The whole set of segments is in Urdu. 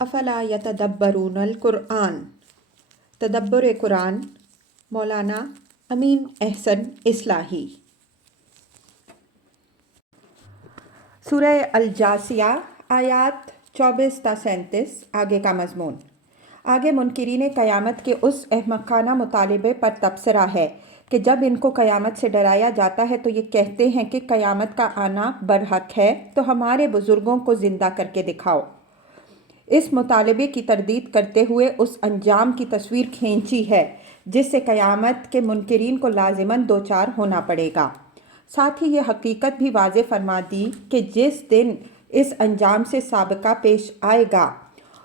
افلا یتدبرون القرآن، تدبر قرآن، مولانا امین احسن اصلاحی۔ سورہ الجاثیہ آیات 24 تا 37، آگے کا مضمون۔ آگے منکرین قیامت کے اس احمقانہ مطالبے پر تبصرہ ہے کہ جب ان کو قیامت سے ڈرایا جاتا ہے تو یہ کہتے ہیں کہ قیامت کا آنا برحق ہے تو ہمارے بزرگوں کو زندہ کر کے دکھاؤ۔ اس مطالبے کی تردید کرتے ہوئے اس انجام کی تصویر کھینچی ہے جس سے قیامت کے منکرین کو لازماً دوچار ہونا پڑے گا۔ ساتھ ہی یہ حقیقت بھی واضح فرما دی کہ جس دن اس انجام سے سابقہ پیش آئے گا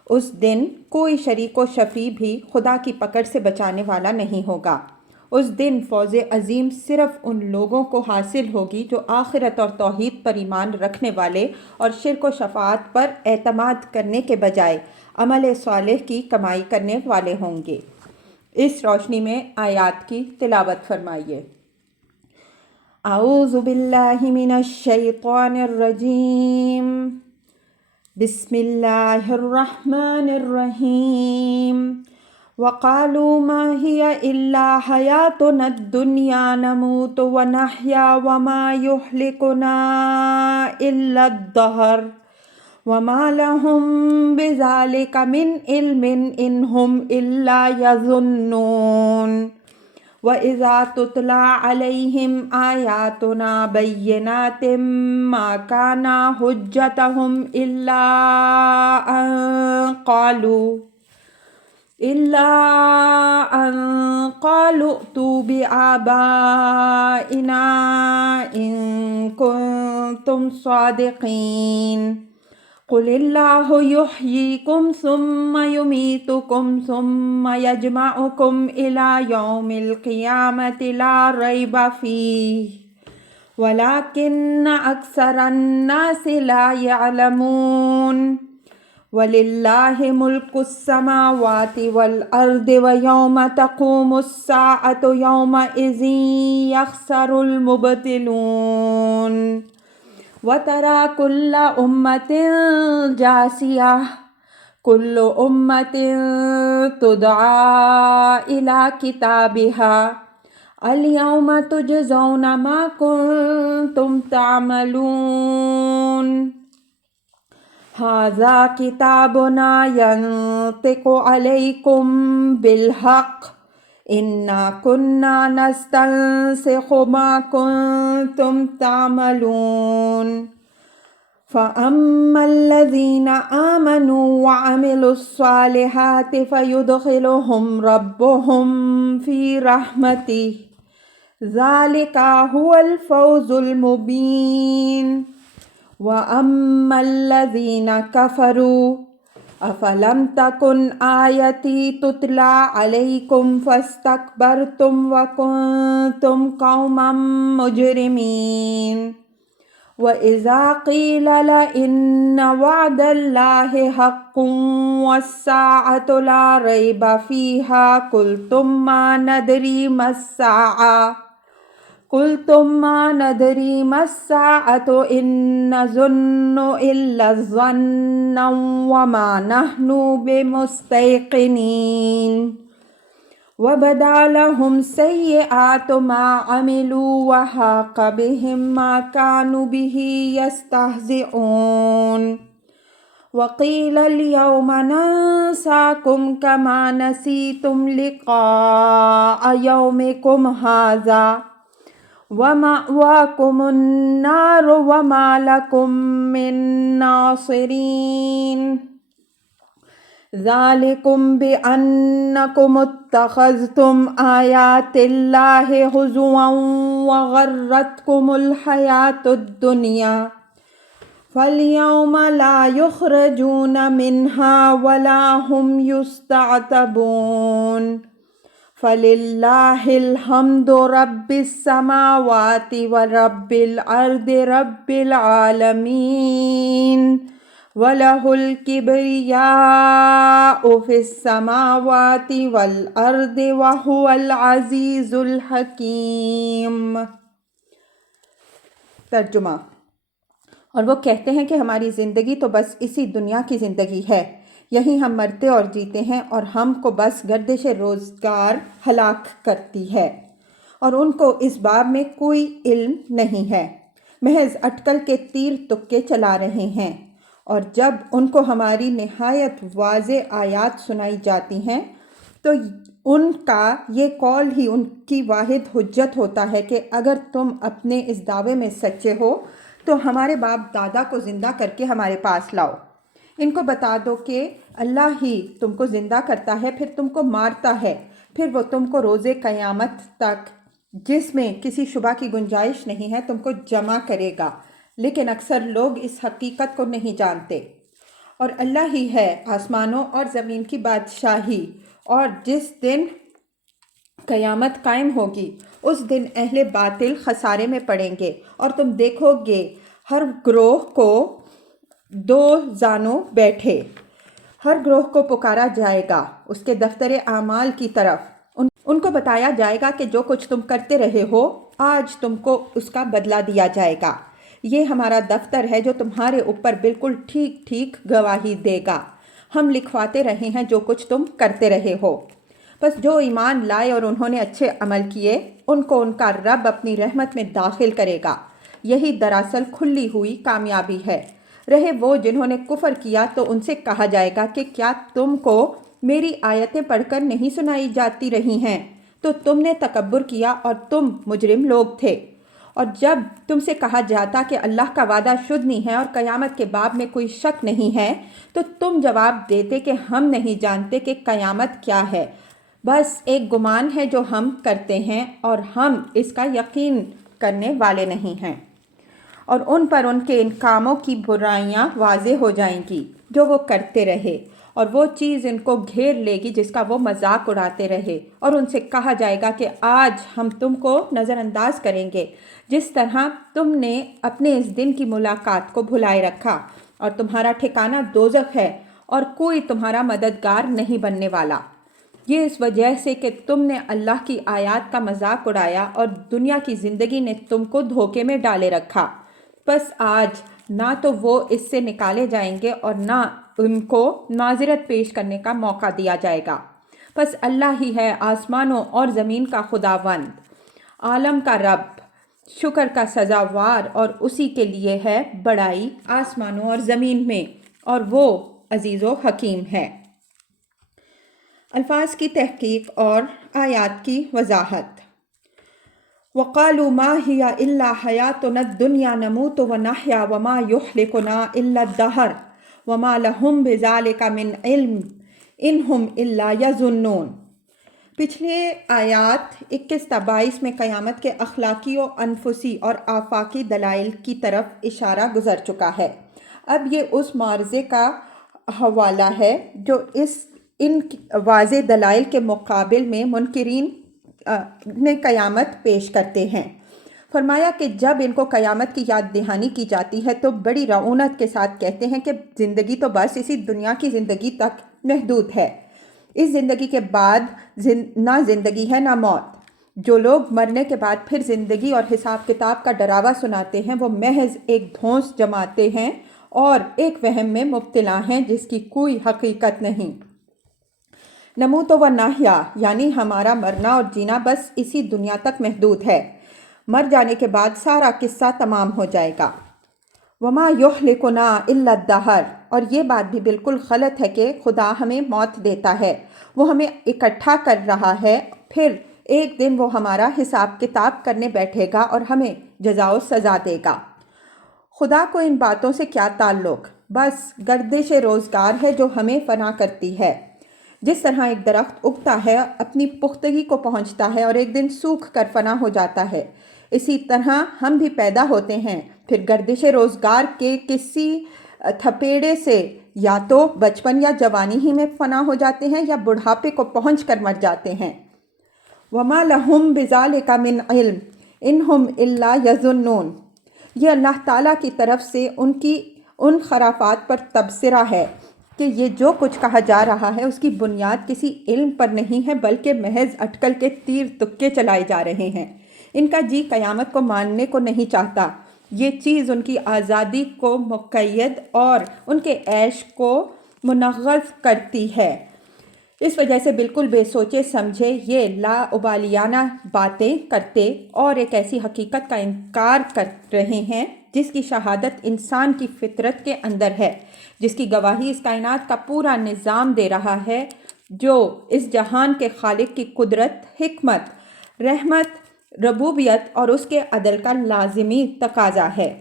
اس دن کوئی شریک و شفیع بھی خدا کی پکڑ سے بچانے والا نہیں ہوگا۔ اس دن فوز عظیم صرف ان لوگوں کو حاصل ہوگی جو آخرت اور توحید پر ایمان رکھنے والے اور شرک و شفاعت پر اعتماد کرنے کے بجائے عمل صالح کی کمائی کرنے والے ہوں گے۔ اس روشنی میں آیات کی تلاوت فرمائیے۔ اعوذ باللہ من الشیطان الرجیم، بسم اللہ الرحمن الرحیم۔ وقالوا ما هي إلا حياتنا الدنيا نموت ونحيا وما يهلكنا إلا الدهر وما لهم بذلك من علم إن هم إلا يظنون وإذا تتلى عليهم آياتنا بينات ما كان حجتهم إلا أن قالوا ائتوا بآبائنا إن كنتم صادقين قل الله يحييكم ثم يميتكم ثم يجمعكم إلى يوم القيامة لا ريب فيه ولكن أكثر الناس لا يعلمون وَلِلَّهِ مُلْكُ السَّمَاوَاتِ وَالْأَرْضِ وَيَوْمَ تَقُومُ السَّاعَةُ يَوْمَئِذٍ يَخْسَرُ الْمُبْطِلُونَ وَتَرَى كُلَّ أُمَّةٍ جَاثِيَةً كُلُّ أُمَّةٍ تُدْعَى إِلَى كِتَابِهَا الْيَوْمَ تُجْزَوْنَ مَا كُنتُمْ تَعْمَلُونَ هذا كتابنا ينطق عليكم بالحق إنا كنا نستنسخ ما كنتم تعملون فأما الذين آمنوا وعملوا الصالحات فيدخلهم ربهم في رحمته ذلك هو الفوز المبين وَأَمَّا الَّذِينَ كَفَرُوا أَفَلَمْ تَكُنْ آيَتِي تُتْلَى عَلَيْكُمْ فَاسْتَكْبَرْتُمْ وَكُنْتُمْ قَوْمًا مُجْرِمِينَ وَإِذَا قِيلَ لَإِنَّ وَعْدَ اللَّهِ حَقٌّ وَالسَّاعَةُ لَا رَيْبَ فِيهَا قُلْتُمْ مَا نَدْرِي مَا السَّاعَةُ إِن نَّظُنُّ إِلَّا الظَّنَّ وَمَا نَحْنُ بِمُسْتَيْقِنِينَ وَبَدَا لَهُمْ سَيِّئَاتُ مَا عَمِلُوا وَحَاقَ بِهِم مَّا كَانُوا بِهِ يَسْتَهْزِئُونَ وَقِيلَ الْيَوْمَ نَنسَاكُمْ كَمَا نَسِيتُمْ لِقَاءَ يَوْمِكُمْ هَٰذَا وَمَأْوَاكُمُ النَّارُ وَمَا لَكُم مِّن نَّاصِرِينَ ذَلِكُمْ بِأَنَّكُمُ اتَّخَذْتُمْ آيَاتِ اللَّهِ هُزُوًا وَغَرَّتْكُمُ الْحَيَاةُ الدُّنْيَا فَالْيَوْمَ لَا يُخْرَجُونَ مِنْهَا وَلَا هُمْ يُسْتَعْتَبُونَ فَلِلَّهِ الْحَمْدُ رَبِّ السَّمَاوَاتِ وَرَبِّ الْأَرْضِ رَبِّ الْعَالَمِينَ وَلَهُ الْكِبْرِيَاءُ فِي السَّمَاوَاتِ وَالْأَرْضِ وَهُوَ الْعَزِيزُ الْحَكِيمُ۔ ترجمہ۔ اور وہ کہتے ہیں کہ ہماری زندگی تو بس اسی دنیا کی زندگی ہے، یہیں ہم مرتے اور جیتے ہیں اور ہم کو بس گردش روزگار ہلاک کرتی ہے، اور ان کو اس باب میں کوئی علم نہیں ہے، محض اٹکل کے تیر تکے چلا رہے ہیں۔ اور جب ان کو ہماری نہایت واضح آیات سنائی جاتی ہیں تو ان کا یہ قول ہی ان کی واحد حجت ہوتا ہے کہ اگر تم اپنے اس دعوے میں سچے ہو تو ہمارے باپ دادا کو زندہ کر کے ہمارے پاس لاؤ۔ ان کو بتا دو کہ اللہ ہی تم کو زندہ کرتا ہے، پھر تم کو مارتا ہے، پھر وہ تم کو روز قیامت تک، جس میں کسی شبہ کی گنجائش نہیں ہے، تم کو جمع کرے گا، لیکن اکثر لوگ اس حقیقت کو نہیں جانتے۔ اور اللہ ہی ہے آسمانوں اور زمین کی بادشاہی، اور جس دن قیامت قائم ہوگی اس دن اہل باطل خسارے میں پڑیں گے، اور تم دیکھو گے ہر گروہ کو دو زانوں بیٹھے، ہر گروہ کو پکارا جائے گا اس کے دفتر اعمال کی طرف، ان کو بتایا جائے گا کہ جو کچھ تم کرتے رہے ہو آج تم کو اس کا بدلہ دیا جائے گا، یہ ہمارا دفتر ہے جو تمہارے اوپر بالکل ٹھیک ٹھیک گواہی دے گا، ہم لکھواتے رہے ہیں جو کچھ تم کرتے رہے ہو۔ بس جو ایمان لائے اور انہوں نے اچھے عمل کیے ان کو ان کا رب اپنی رحمت میں داخل کرے گا، یہی دراصل کھلی ہوئی کامیابی ہے۔ رہے وہ جنہوں نے کفر کیا تو ان سے کہا جائے گا کہ کیا تم کو میری آیتیں پڑھ کر نہیں سنائی جاتی رہی ہیں؟ تو تم نے تکبر کیا اور تم مجرم لوگ تھے۔ اور جب تم سے کہا جاتا کہ اللہ کا وعدہ شدنی ہے اور قیامت کے باب میں کوئی شک نہیں ہے تو تم جواب دیتے کہ ہم نہیں جانتے کہ قیامت کیا ہے، بس ایک گمان ہے جو ہم کرتے ہیں اور ہم اس کا یقین کرنے والے نہیں ہیں۔ اور ان پر ان کے ان کاموں کی برائیاں واضح ہو جائیں گی جو وہ کرتے رہے، اور وہ چیز ان کو گھیر لے گی جس کا وہ مذاق اڑاتے رہے، اور ان سے کہا جائے گا کہ آج ہم تم کو نظر انداز کریں گے جس طرح تم نے اپنے اس دن کی ملاقات کو بھلائے رکھا، اور تمہارا ٹھکانہ دوزخ ہے اور کوئی تمہارا مددگار نہیں بننے والا۔ یہ اس وجہ سے کہ تم نے اللہ کی آیات کا مذاق اڑایا اور دنیا کی زندگی نے تم کو دھوکے میں ڈالے رکھا، بس آج نہ تو وہ اس سے نکالے جائیں گے اور نہ ان کو معذرت پیش کرنے کا موقع دیا جائے گا۔ بس اللہ ہی ہے آسمانوں اور زمین کا خداوند، عالم کا رب، شکر کا سزاوار، اور اسی کے لیے ہے بڑائی آسمانوں اور زمین میں، اور وہ عزیز و حکیم ہے۔ الفاظ کی تحقیق اور آیات کی وضاحت۔ وَقَالُوا مَا هِيَ إِلَّا حَيَاتُنَا الدُّنْيَا نَمُوتُ وَنَحْيَا وَمَا يُهْلِكُنَا إِلَّا الدَّهْرُ وَمَا لَهُمْ بِذَلِكَ مِنْ عِلْمٍ إِنْ هُمْ إِلَّا يَظُنُّونَ۔ پچھلے آیات 21 تا 22 میں قیامت کے اخلاقی و انفسی اور آفاقی دلائل کی طرف اشارہ گزر چکا ہے۔ اب یہ اس معرضے کا حوالہ ہے جو ان واضح دلائل کے مقابل میں منکرین نے قیامت پیش کرتے ہیں۔ فرمایا کہ جب ان کو قیامت کی یاد دہانی کی جاتی ہے تو بڑی رعونت کے ساتھ کہتے ہیں کہ زندگی تو بس اسی دنیا کی زندگی تک محدود ہے، اس زندگی کے بعد نہ زندگی ہے نہ موت۔ جو لوگ مرنے کے بعد پھر زندگی اور حساب کتاب کا ڈراوا سناتے ہیں وہ محض ایک دھونس جماتے ہیں اور ایک وہم میں مبتلا ہیں جس کی کوئی حقیقت نہیں۔ نموت و نحیا یعنی ہمارا مرنا اور جینا بس اسی دنیا تک محدود ہے، مر جانے کے بعد سارا قصہ تمام ہو جائے گا۔ وما یہلکنا الا الدہر، اور یہ بات بھی بالکل غلط ہے کہ خدا ہمیں موت دیتا ہے، وہ ہمیں اکٹھا کر رہا ہے، پھر ایک دن وہ ہمارا حساب کتاب کرنے بیٹھے گا اور ہمیں جزا و سزا دے گا۔ خدا کو ان باتوں سے کیا تعلق، بس گردش روزگار ہے جو ہمیں فنا کرتی ہے۔ جس طرح ایک درخت اگتا ہے، اپنی پختگی کو پہنچتا ہے اور ایک دن سوکھ کر فنا ہو جاتا ہے، اسی طرح ہم بھی پیدا ہوتے ہیں، پھر گردش روزگار کے کسی تھپیڑے سے یا تو بچپن یا جوانی ہی میں فنا ہو جاتے ہیں یا بڑھاپے کو پہنچ کر مر جاتے ہیں۔ وَمَا لَهُمْ بِذَلِكَ مِنْ عِلْمٍ إِنْ هُمْ إِلَّا يَظُنُّونَ۔ یہ اللہ تعالیٰ کی طرف سے ان کی ان خرافات پر تبصرہ ہے کہ یہ جو کچھ کہا جا رہا ہے اس کی بنیاد کسی علم پر نہیں ہے بلکہ محض اٹکل کے تیر تکے چلائے جا رہے ہیں۔ ان کا جی قیامت کو ماننے کو نہیں چاہتا، یہ چیز ان کی آزادی کو مقید اور ان کے عیش کو منغص کرتی ہے۔ اس وجہ سے بالکل بے سوچے سمجھے یہ لاابالیانہ باتیں کرتے اور ایک ایسی حقیقت کا انکار کر رہے ہیں جس کی شہادت انسان کی فطرت کے اندر ہے، جس کی گواہی اس کائنات کا پورا نظام دے رہا ہے، جو اس جہان کے خالق کی قدرت، حکمت، رحمت، ربوبیت اور اس کے عدل کا لازمی تقاضا ہے۔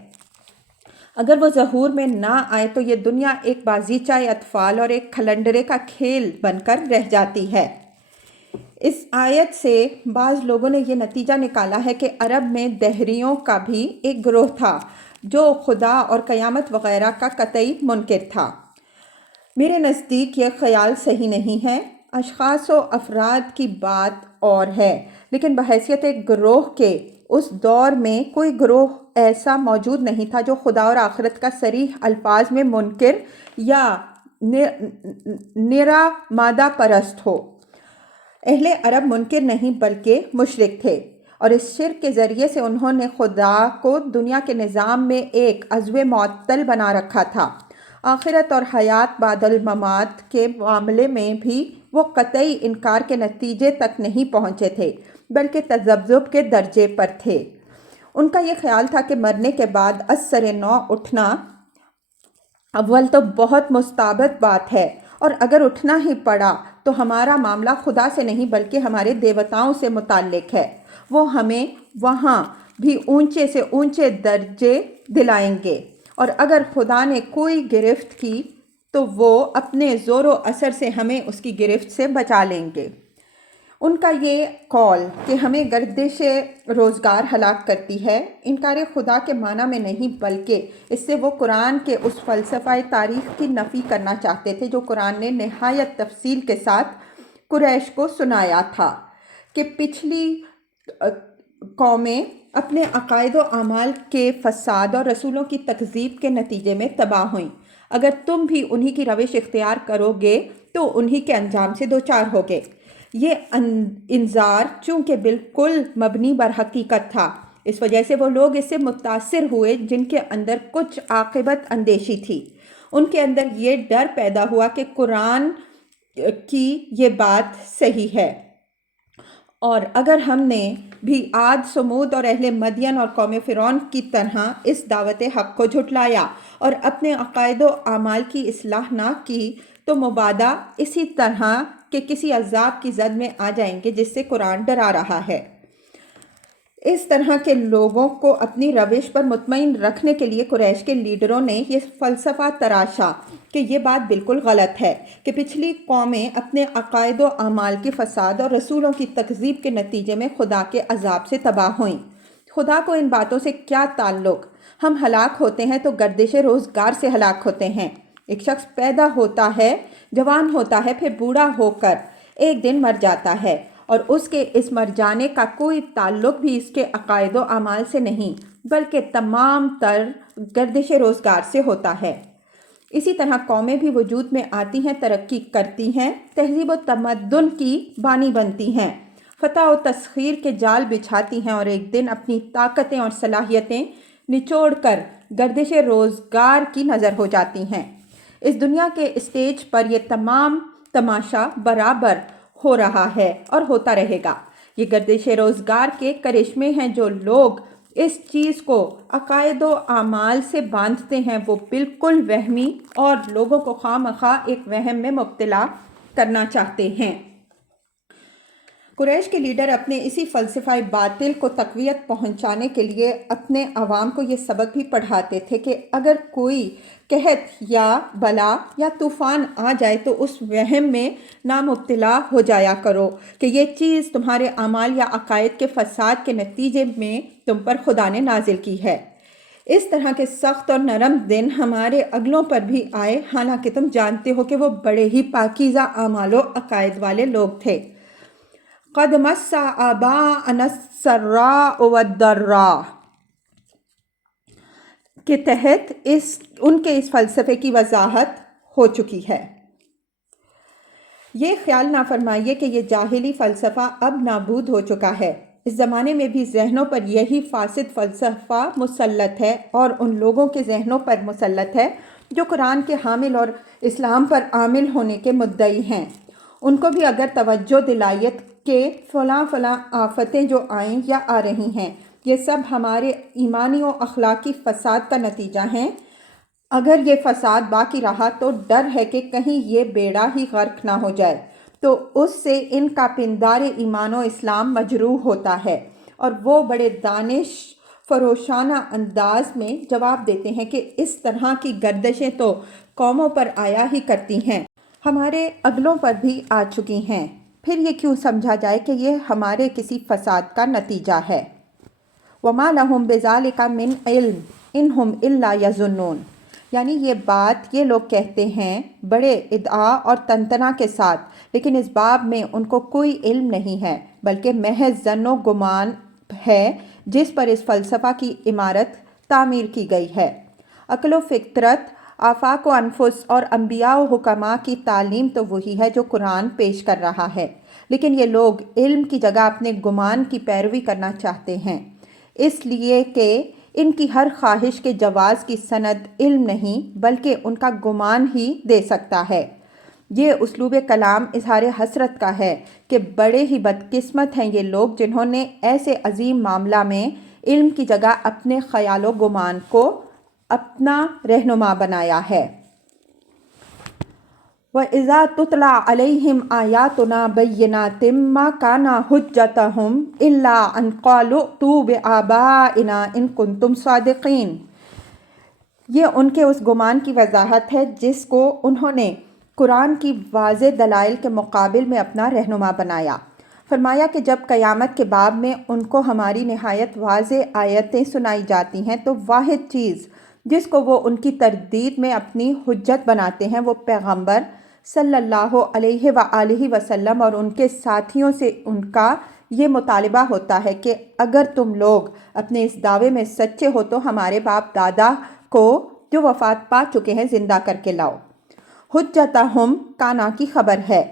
اگر وہ ظہور میں نہ آئے تو یہ دنیا ایک بازیچہ اطفال اور ایک کھلنڈرے کا کھیل بن کر رہ جاتی ہے۔ اس آیت سے بعض لوگوں نے یہ نتیجہ نکالا ہے کہ عرب میں دہریوں کا بھی ایک گروہ تھا جو خدا اور قیامت وغیرہ کا قطعی منکر تھا۔ میرے نزدیک یہ خیال صحیح نہیں ہے۔ اشخاص و افراد کی بات اور ہے، لیکن بحیثیت ایک گروہ کے اس دور میں کوئی گروہ ایسا موجود نہیں تھا جو خدا اور آخرت کا صریح الفاظ میں منکر یا نرا مادہ پرست ہو۔ اہل عرب منکر نہیں بلکہ مشرک تھے، اور اس شرک کے ذریعے سے انہوں نے خدا کو دنیا کے نظام میں ایک عضو معطل بنا رکھا تھا۔ آخرت اور حیات بعد الممات کے معاملے میں بھی وہ قطعی انکار کے نتیجے تک نہیں پہنچے تھے، بلکہ تذبذب کے درجے پر تھے۔ ان کا یہ خیال تھا کہ مرنے کے بعد از سر نو اٹھنا اول تو بہت مستعبد بات ہے، اور اگر اٹھنا ہی پڑا تو ہمارا معاملہ خدا سے نہیں بلکہ ہمارے دیوتاؤں سے متعلق ہے۔ وہ ہمیں وہاں بھی اونچے سے اونچے درجے دلائیں گے، اور اگر خدا نے کوئی گرفت کی تو وہ اپنے زور و اثر سے ہمیں اس کی گرفت سے بچا لیں گے۔ ان کا یہ قول کہ ہمیں گردش روزگار ہلاک کرتی ہے، انکار خدا کے معنی میں نہیں بلکہ اس سے وہ قرآن کے اس فلسفہ تاریخ کی نفی کرنا چاہتے تھے جو قرآن نے نہایت تفصیل کے ساتھ قریش کو سنایا تھا کہ پچھلی قومیں اپنے عقائد و اعمال کے فساد اور رسولوں کی تکذیب کے نتیجے میں تباہ ہوئیں۔ اگر تم بھی انہی کی روش اختیار کرو گے تو انہی کے انجام سے دوچار ہوگے۔ یہ انذار چونکہ بالکل مبنی بر حقیقت تھا، اس وجہ سے وہ لوگ اس سے متاثر ہوئے جن کے اندر کچھ عاقبت اندیشی تھی۔ ان کے اندر یہ ڈر پیدا ہوا کہ قرآن کی یہ بات صحیح ہے، اور اگر ہم نے بھی عاد، سمود اور اہل مدین اور قوم فرعون کی طرح اس دعوت حق کو جھٹلایا اور اپنے عقائد و اعمال کی اصلاح نہ کی تو مبادا اسی طرح کے کسی عذاب کی زد میں آ جائیں گے جس سے قرآن ڈرا رہا ہے۔ اس طرح کے لوگوں کو اپنی روش پر مطمئن رکھنے کے لیے قریش کے لیڈروں نے یہ فلسفہ تراشا کہ یہ بات بالکل غلط ہے کہ پچھلی قومیں اپنے عقائد و اعمال کے فساد اور رسولوں کی تکذیب کے نتیجے میں خدا کے عذاب سے تباہ ہوئیں۔ خدا کو ان باتوں سے کیا تعلق؟ ہم ہلاک ہوتے ہیں تو گردش روزگار سے ہلاک ہوتے ہیں۔ ایک شخص پیدا ہوتا ہے، جوان ہوتا ہے، پھر بوڑھا ہو کر ایک دن مر جاتا ہے، اور اس کے اس مر جانے کا کوئی تعلق بھی اس کے عقائد و اعمال سے نہیں بلکہ تمام تر گردش روزگار سے ہوتا ہے۔ اسی طرح قومیں بھی وجود میں آتی ہیں، ترقی کرتی ہیں، تہذیب و تمدن کی بانی بنتی ہیں، فتح و تسخیر کے جال بچھاتی ہیں، اور ایک دن اپنی طاقتیں اور صلاحیتیں نچوڑ کر گردش روزگار کی نظر ہو جاتی ہیں۔ اس دنیا کے اسٹیج پر یہ تمام تماشا برابر ہو رہا ہے اور ہوتا رہے گا۔ یہ گردش روزگار کے کرشمے ہیں۔ جو لوگ اس چیز کو عقائد و اعمال سے باندھتے ہیں وہ بالکل وہمی اور لوگوں کو خواہ مخواہ ایک وہم میں مبتلا کرنا چاہتے ہیں۔ قریش کے لیڈر اپنے اسی فلسفہ باطل کو تقویت پہنچانے کے لیے اپنے عوام کو یہ سبق بھی پڑھاتے تھے کہ اگر کوئی قحط یا بلا یا طوفان آ جائے تو اس وہم میں نہ مبتلا ہو جایا کرو کہ یہ چیز تمہارے اعمال یا عقائد کے فساد کے نتیجے میں تم پر خدا نے نازل کی ہے۔ اس طرح کے سخت اور نرم دن ہمارے اگلوں پر بھی آئے، حالانکہ تم جانتے ہو کہ وہ بڑے ہی پاکیزہ اعمال و عقائد والے لوگ تھے۔ قد مس آباءنا السراء والضراء کے تحت ان کے اس فلسفے کی وضاحت ہو چکی ہے۔ یہ خیال نہ فرمائیے کہ یہ جاہلی فلسفہ اب نابود ہو چکا ہے۔ اس زمانے میں بھی ذہنوں پر یہی فاسد فلسفہ مسلط ہے، اور ان لوگوں کے ذہنوں پر مسلط ہے جو قرآن کے حامل اور اسلام پر عامل ہونے کے مدعی ہیں، ان کو بھی اگر توجہ دلائیت کہ فلاں فلاں آفتیں جو آئیں یا آ رہی ہیں، یہ سب ہمارے ایمانی و اخلاقی فساد کا نتیجہ ہیں، اگر یہ فساد باقی رہا تو ڈر ہے کہ کہیں یہ بیڑا ہی غرق نہ ہو جائے، تو اس سے ان کا پندار ایمان و اسلام مجروح ہوتا ہے، اور وہ بڑے دانش فروشانہ انداز میں جواب دیتے ہیں کہ اس طرح کی گردشیں تو قوموں پر آیا ہی کرتی ہیں، ہمارے اگلوں پر بھی آ چکی ہیں، پھر یہ کیوں سمجھا جائے کہ یہ ہمارے کسی فساد کا نتیجہ ہے۔ وَمَا لَهُم بِذَلِكَ مِنْ عِلْمٍ إِنْ هُمْ إِلَّا يَظُنُّونَ، یعنی یہ بات یہ لوگ کہتے ہیں بڑے ادعا اور تنتنا کے ساتھ، لیکن اس باب میں ان کو کوئی علم نہیں ہے، بلکہ محض ظن و گمان ہے جس پر اس فلسفہ کی عمارت تعمیر کی گئی ہے۔ عقل و فطرت، آفاق و انفس اور انبیاء و حکماء کی تعلیم تو وہی ہے جو قرآن پیش کر رہا ہے، لیکن یہ لوگ علم کی جگہ اپنے گمان کی پیروی کرنا چاہتے ہیں، اس لیے کہ ان کی ہر خواہش کے جواز کی سند علم نہیں بلکہ ان کا گمان ہی دے سکتا ہے۔ یہ اسلوب کلام اظہار حسرت کا ہے کہ بڑے ہی بدقسمت ہیں یہ لوگ جنہوں نے ایسے عظیم معاملہ میں علم کی جگہ اپنے خیال و گمان کو اپنا رہنما بنایا ہے۔ وَإِذَا تُتْلَى عَلَيْهِمْ آيَاتُنَا بَيِّنَاتٍ مَا كَانَ حُجَّتُهُمْ إِلَّا أَنْ قَالُوا ائْتُوا بِآبَائِنَا إِن كُنتُمْ صَادِقِينَ، یہ ان کے اس گمان کی وضاحت ہے جس کو انہوں نے قرآن کی واضح دلائل کے مقابل میں اپنا رہنما بنایا۔ فرمایا کہ جب قیامت کے باب میں ان کو ہماری نہایت واضح آیتیں سنائی جاتی ہیں تو واحد چیز جس کو وہ ان کی تردید میں اپنی حجت بناتے ہیں وہ پیغمبر صلی اللہ علیہ وآلہ وسلم اور ان کے ساتھیوں سے ان کا یہ مطالبہ ہوتا ہے کہ اگر تم لوگ اپنے اس دعوے میں سچے ہو تو ہمارے باپ دادا کو جو وفات پا چکے ہیں زندہ کر کے لاؤ۔ حجتہم کانا کی خبر ہے،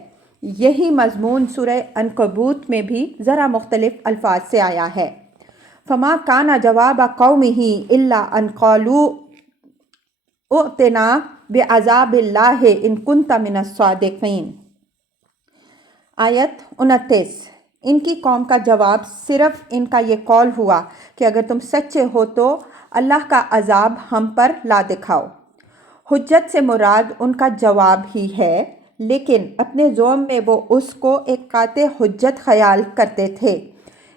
یہی مضمون سورہ عنکبوت میں بھی ذرا مختلف الفاظ سے آیا ہے۔ فما کان جواب قومہ الا ان قالوا ائتنا بعذاب اللہ ان کنت من الصادقین۔ آیت 29، ان کی قوم کا جواب صرف ان کا یہ قول ہوا کہ اگر تم سچے ہو تو اللہ کا عذاب ہم پر لا دکھاؤ۔ حجت سے مراد ان کا جواب ہی ہے، لیکن اپنے ذوم میں وہ اس کو ایک قاطع حجت خیال کرتے تھے،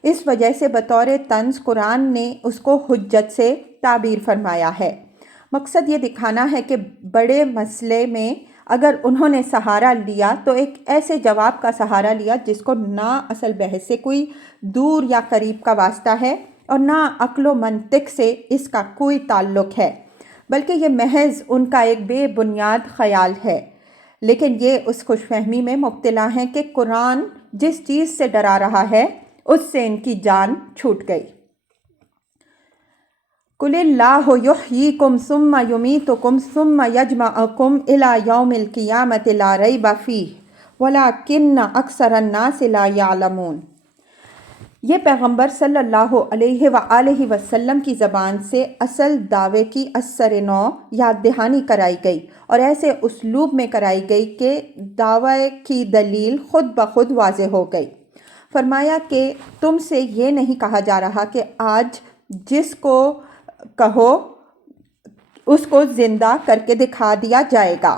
اس وجہ سے بطور طنز قرآن نے اس کو حجت سے تعبیر فرمایا ہے۔ مقصد یہ دکھانا ہے کہ بڑے مسئلے میں اگر انہوں نے سہارا لیا تو ایک ایسے جواب کا سہارا لیا جس کو نہ اصل بحث سے کوئی دور یا قریب کا واسطہ ہے اور نہ عقل و منطق سے اس کا کوئی تعلق ہے، بلکہ یہ محض ان کا ایک بے بنیاد خیال ہے، لیکن یہ اس خوش فہمی میں مبتلا ہیں کہ قرآن جس چیز سے ڈرا رہا ہے اس سے ان کی جان چھوٹ گئی۔ قُلِ اللَّهُ يُحْيِيكُمْ ثُمَّ يُمِيتُكُمْ ثُمَّ يَجْمَعُكُمْ إِلَى يَوْمِ الْقِيَامَةِ لَا رَيْبَ فِيهِ وَلَكِنَّ أَكْثَرَ النَّاسِ لَا يَعْلَمُونَ۔ یہ پیغمبر صلی اللہ علیہ وآلہ وسلم کی زبان سے اصل دعوے کی اثر نو یاد دہانی کرائی گئی اور ایسے اسلوب میں کرائی گئی کہ دعوے کی دلیل خود بخود واضح ہو گئی۔ فرمایا کہ تم سے یہ نہیں کہا جا رہا کہ آج جس کو کہو اس کو زندہ کر کے دکھا دیا جائے گا،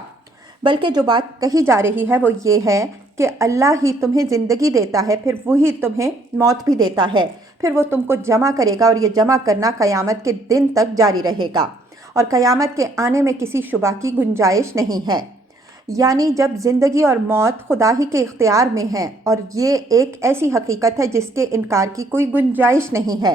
بلکہ جو بات کہی جا رہی ہے وہ یہ ہے کہ اللہ ہی تمہیں زندگی دیتا ہے، پھر وہی تمہیں موت بھی دیتا ہے، پھر وہ تم کو جمع کرے گا اور یہ جمع کرنا قیامت کے دن تک جاری رہے گا، اور قیامت کے آنے میں کسی شبہ کی گنجائش نہیں ہے۔ یعنی جب زندگی اور موت خدا ہی کے اختیار میں ہیں اور یہ ایک ایسی حقیقت ہے جس کے انکار کی کوئی گنجائش نہیں ہے،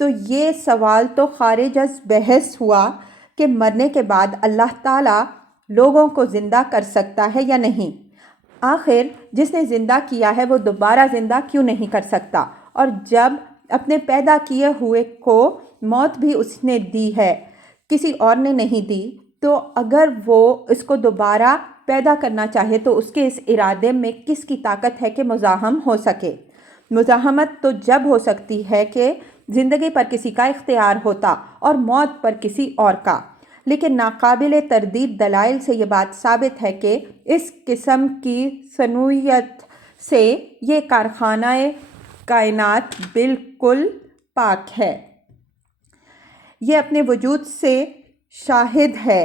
تو یہ سوال تو خارج از بحث ہوا کہ مرنے کے بعد اللہ تعالیٰ لوگوں کو زندہ کر سکتا ہے یا نہیں۔ آخر جس نے زندہ کیا ہے وہ دوبارہ زندہ کیوں نہیں کر سکتا، اور جب اپنے پیدا کیے ہوئے کو موت بھی اس نے دی ہے، کسی اور نے نہیں دی، تو اگر وہ اس کو دوبارہ پیدا کرنا چاہے تو اس کے اس ارادے میں کس کی طاقت ہے کہ مزاحم ہو سکے؟ مزاحمت تو جب ہو سکتی ہے کہ زندگی پر کسی کا اختیار ہوتا اور موت پر کسی اور کا، لیکن ناقابل تردید دلائل سے یہ بات ثابت ہے کہ اس قسم کی صنوعیت سے یہ کارخانہ کائنات بالکل پاک ہے۔ یہ اپنے وجود سے شاہد ہے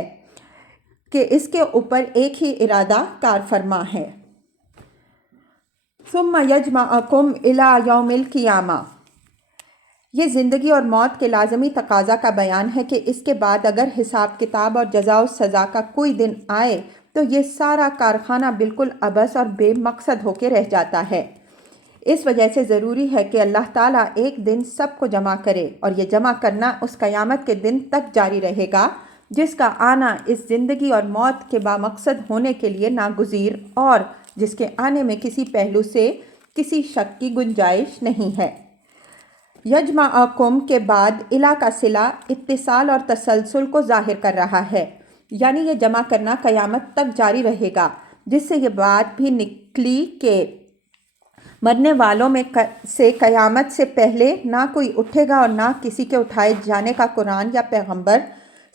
کہ اس کے اوپر ایک ہی ارادہ کار فرما ہے۔ ثم یجمعکم الی یوم القیامہ، یہ زندگی اور موت کے لازمی تقاضا کا بیان ہے کہ اس کے بعد اگر حساب کتاب اور جزا و سزا کا کوئی دن آئے تو یہ سارا کارخانہ بالکل عبث اور بے مقصد ہو کے رہ جاتا ہے۔ اس وجہ سے ضروری ہے کہ اللہ تعالیٰ ایک دن سب کو جمع کرے، اور یہ جمع کرنا اس قیامت کے دن تک جاری رہے گا، جس کا آنا اس زندگی اور موت کے بامقصد ہونے کے لیے ناگزیر اور جس کے آنے میں کسی پہلو سے کسی شک کی گنجائش نہیں ہے۔ یجمعکم کے بعد الی کا صلہ اتصال اور تسلسل کو ظاہر کر رہا ہے، یعنی یہ جمع کرنا قیامت تک جاری رہے گا، جس سے یہ بات بھی نکلی کہ مرنے والوں میں سے قیامت سے پہلے نہ کوئی اٹھے گا اور نہ کسی کے اٹھائے جانے کا قرآن یا پیغمبر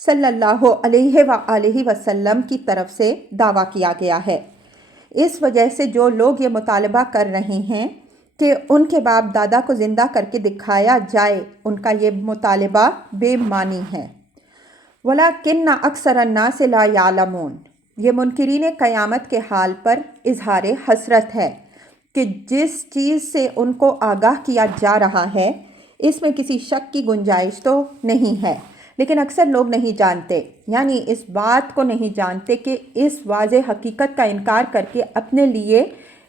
صلی اللہ علیہ وآلہ وسلم کی طرف سے دعویٰ کیا گیا ہے۔ اس وجہ سے جو لوگ یہ مطالبہ کر رہے ہیں کہ ان کے باپ دادا کو زندہ کر کے دکھایا جائے، ان کا یہ مطالبہ بے معنی ہے۔ وَلَكِنَّ أَكْثَرَ النَّاسِ لَا يَعْلَمُونَ، یہ منکرین قیامت کے حال پر اظہار حسرت ہے کہ جس چیز سے ان کو آگاہ کیا جا رہا ہے اس میں کسی شک کی گنجائش تو نہیں ہے، لیکن اکثر لوگ نہیں جانتے، یعنی اس بات کو نہیں جانتے کہ اس واضح حقیقت کا انکار کر کے اپنے لیے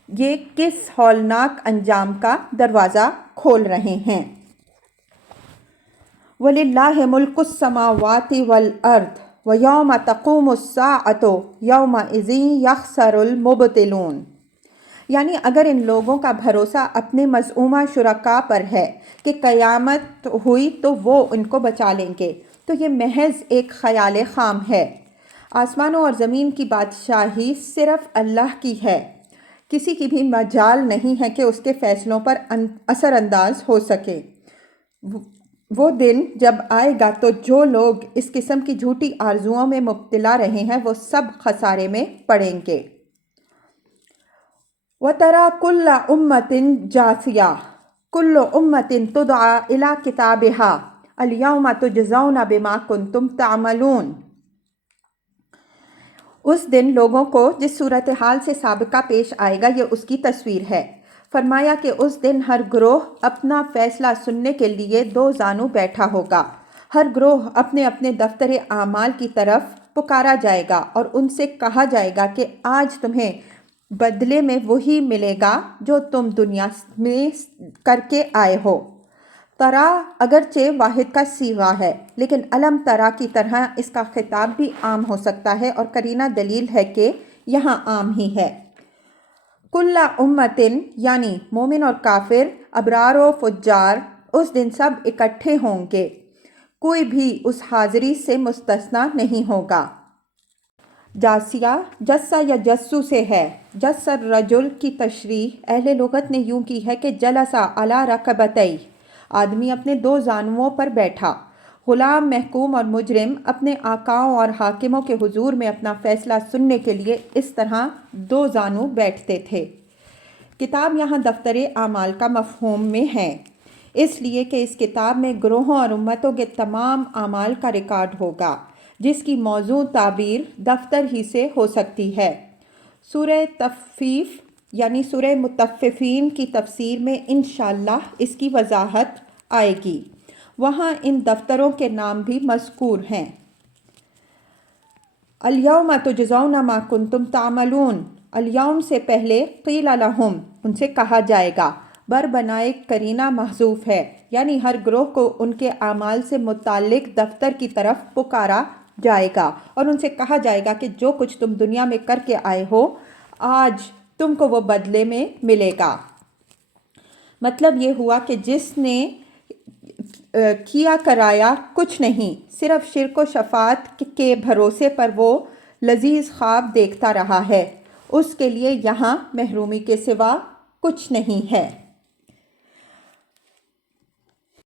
یہ کس ہولناک انجام کا دروازہ کھول رہے ہیں۔ وَلِلَّهِ مُلْكُ السَّمَاوَاتِ وَالْأَرْضِ وَيَوْمَ تَقُومُ السَّاعَةُ يَوْمَئِذٍ يَخْسَرُ الْمُبْطِلُونَ، یعنی اگر ان لوگوں کا بھروسہ اپنے مزعومہ شرکاء پر ہے کہ قیامت ہوئی تو وہ ان کو بچا لیں گے، تو یہ محض ایک خیال خام ہے۔ آسمانوں اور زمین کی بادشاہی صرف اللہ کی ہے، کسی کی بھی مجال نہیں ہے کہ اس کے فیصلوں پر اثر انداز ہو سکے۔ وہ دن جب آئے گا تو جو لوگ اس قسم کی جھوٹی آرزوؤں میں مبتلا رہے ہیں وہ سب خسارے میں پڑیں گے۔ وَتَرَى كُلَّ أُمَّةٍ جَاثِيَةٍ كُلُّ أُمَّةٍ تُدْعَى إِلَى كِتَابِهَا الْيَوْمَ تُجْزَوْنَ بِمَا كُنْتُمْ تَعْمَلُونَ، اس دن لوگوں کو جس صورتحال سے سابقہ پیش آئے گا یہ اس کی تصویر ہے۔ فرمایا کہ اس دن ہر گروہ اپنا فیصلہ سننے کے لیے دو زانو بیٹھا ہوگا، ہر گروہ اپنے اپنے دفتر اعمال کی طرف پکارا جائے گا اور ان سے کہا جائے گا کہ آج تمہیں بدلے میں وہی ملے گا جو تم دنیا میں کر کے آئے ہو۔ ترا اگرچہ واحد کا صیغہ ہے، لیکن علم ترا کی طرح اس کا خطاب بھی عام ہو سکتا ہے، اور قرینہ دلیل ہے کہ یہاں عام ہی ہے۔ کل امتن یعنی مومن اور کافر، ابرار و فجار اس دن سب اکٹھے ہوں گے، کوئی بھی اس حاضری سے مستثنی نہیں ہوگا۔ جاسیہ جسہ یا جسو سے ہے۔ جس الرجل کی تشریح اہل لغت نے یوں کی ہے کہ جلسہ علی رکبتیہ، آدمی اپنے دو زانوؤں پر بیٹھا۔ غلام، محکوم اور مجرم اپنے آقاؤں اور حاکموں کے حضور میں اپنا فیصلہ سننے کے لیے اس طرح دو زانو بیٹھتے تھے۔ کتاب یہاں دفتر اعمال کا مفہوم میں ہے، اس لیے کہ اس کتاب میں گروہوں اور امتوں کے تمام اعمال کا ریکارڈ ہوگا، جس کی موضوع تعبیر دفتر ہی سے ہو سکتی ہے۔ سورہ تففیف یعنی سورہ مطففین کی تفسیر میں انشاءاللہ اس کی وضاحت آئے گی، وہاں ان دفتروں کے نام بھی مذکور ہیں۔ الیوم تجزون ما کنتم تعملون، الیوم سے پہلے قیل لہم ان سے کہا جائے گا، بر بنائے قرینہ محذوف ہے، یعنی ہر گروہ کو ان کے اعمال سے متعلق دفتر کی طرف پکارا جائے گا اور ان سے کہا جائے گا کہ جو کچھ تم دنیا میں کر کے آئے ہو آج تم کو وہ بدلے میں ملے گا۔ مطلب یہ ہوا کہ جس نے کیا کرایا کچھ نہیں، صرف شرک و شفاعت کے بھروسے پر وہ لذیذ خواب دیکھتا رہا ہے، اس کے لیے یہاں محرومی کے سوا کچھ نہیں ہے۔